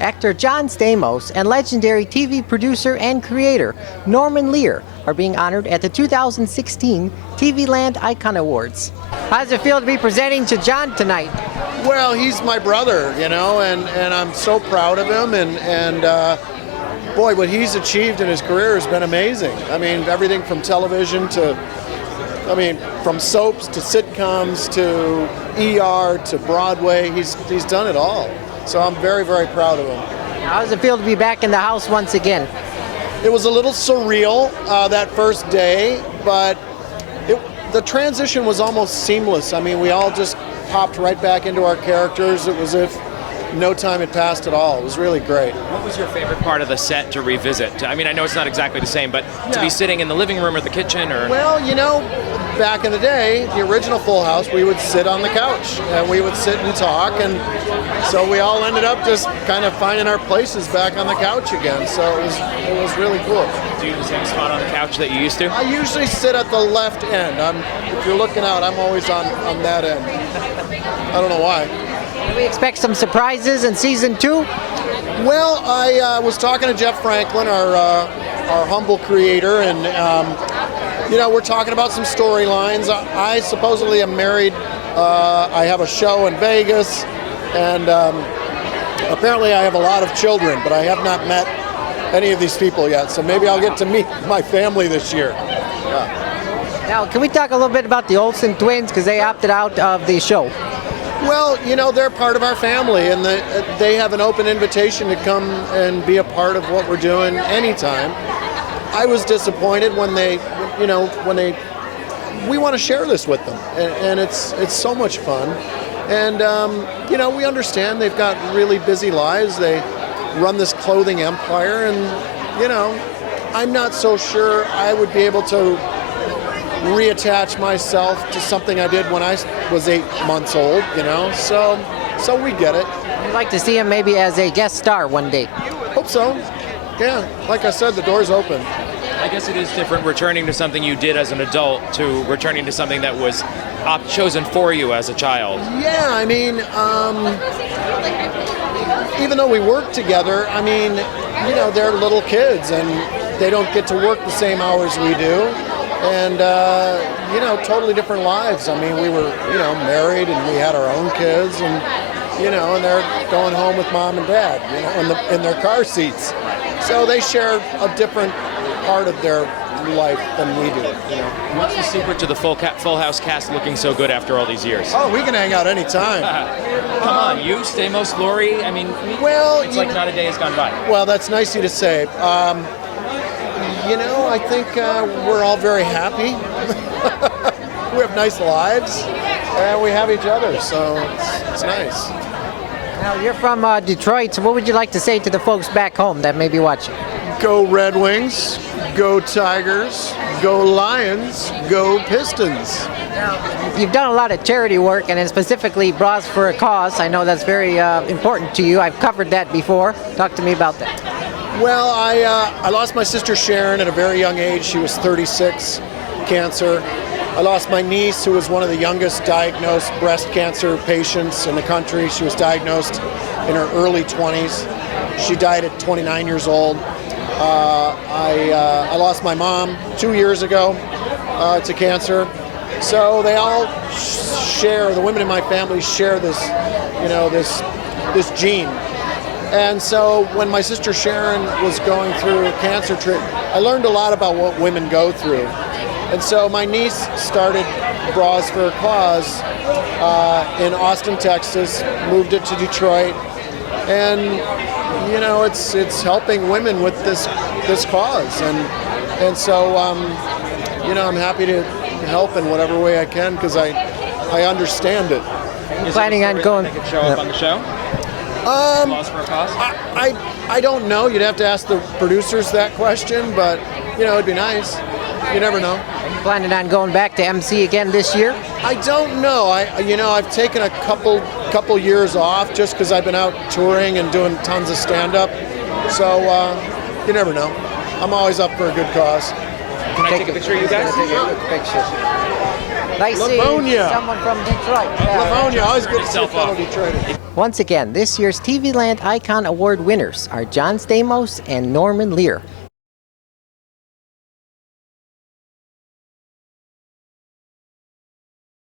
Actor John Stamos and legendary TV producer and creator Norman Lear are being honored at the 2016 TV Land Icon Awards. How does it feel to be presenting to John tonight? Well, he's my brother, you know, and I'm so proud of him, and boy, what he's achieved in his career has been amazing. I mean, everything from television to, from soaps to sitcoms to ER to Broadway, he's done it all. So I'm very, very proud of him. How does it feel to be back in the house once again? It was a little surreal that first day, but the transition was almost seamless. I mean, we all just popped right back into our characters. It was as if no time had passed at all. It was really great. What was your favorite part of the set to revisit? I mean, I know it's not exactly the same, but to be sitting in the living room or the kitchen, or... Well, you know, back in the day, the original Full House, we would sit on the couch and we would sit and talk, and so we all ended up just kind of finding our places back on the couch again. So it was really cool. Do you have the same spot on the couch that you used to? I usually sit at the left end. If you're looking out, I'm always on that end. I don't know why. Can we expect some surprises in season 2? Well, I was talking to Jeff Franklin, our humble creator, and you know, we're talking about some storylines. I supposedly am married. I have a show in Vegas, and apparently I have a lot of children, but I have not met any of these people yet. So maybe I'll get to meet my family this year. Yeah. Now, can we talk a little bit about the Olsen twins, because they opted out of the show? Well, you know, they're part of our family, and they have an open invitation to come and be a part of what we're doing anytime. I was disappointed when we want to share this with them, and it's so much fun. And, you know, we understand they've got really busy lives. They run this clothing empire, and, you know, I'm not so sure I would be able to reattach myself to something I did when I was 8 months old, you know, so we get it. I'd like to see him maybe as a guest star one day. Hope so. Yeah, like I said, the door's open. I guess it is different returning to something you did as an adult to returning to something that was chosen for you as a child. Yeah, I mean, even though we work together, I mean, you know, they're little kids and they don't get to work the same hours we do. And, you know, totally different lives. I mean, we were, you know, married and we had our own kids, and, you know, and they're going home with mom and dad, you know, in their car seats. So they share a different part of their life than we do, you know. What's the secret to the Full House cast looking so good after all these years? Oh, we can hang out anytime. Come on, you, Stamos, Lori, I mean, well, it's like not a day has gone by. Well, that's nice of you to say. You know, I think we're all very happy. We have nice lives, and we have each other, so it's nice. Now, you're from Detroit, so what would you like to say to the folks back home that may be watching? Go Red Wings, go Tigers, go Lions, go Pistons. Now, you've done a lot of charity work, and then specifically Bras for a Cause. I know that's very important to you. I've covered that before. Talk to me about that. Well, I lost my sister Sharon at a very young age. She was 36, cancer. I lost my niece, who was one of the youngest diagnosed breast cancer patients in the country. She was diagnosed in her early 20s. She died at 29 years old. I lost my mom 2 years ago to cancer. So they all share, the women in my family share this, you know, this gene. And so when my sister Sharon was going through cancer treatment, I learned a lot about what women go through. And so my niece started Bras for a Cause in Austin, Texas, moved it to Detroit. And, you know, it's helping women with this cause. And so, you know, I'm happy to help in whatever way I can, because I understand it. You're planning on going? They could show up on the show? Bras for a Cause? I don't know. You'd have to ask the producers that question, but, you know, it'd be nice. You never know. Are you planning on going back to MC again this year? I don't know. You know, I've taken a couple years off just because I've been out touring and doing tons of stand-up. So you never know. I'm always up for a good cause. Can I take a picture of you guys? Take a quick picture. Nice seeing someone from Detroit. Livonia, always good to see a fellow Detroiter. Once again, this year's TV Land Icon Award winners are John Stamos and Norman Lear.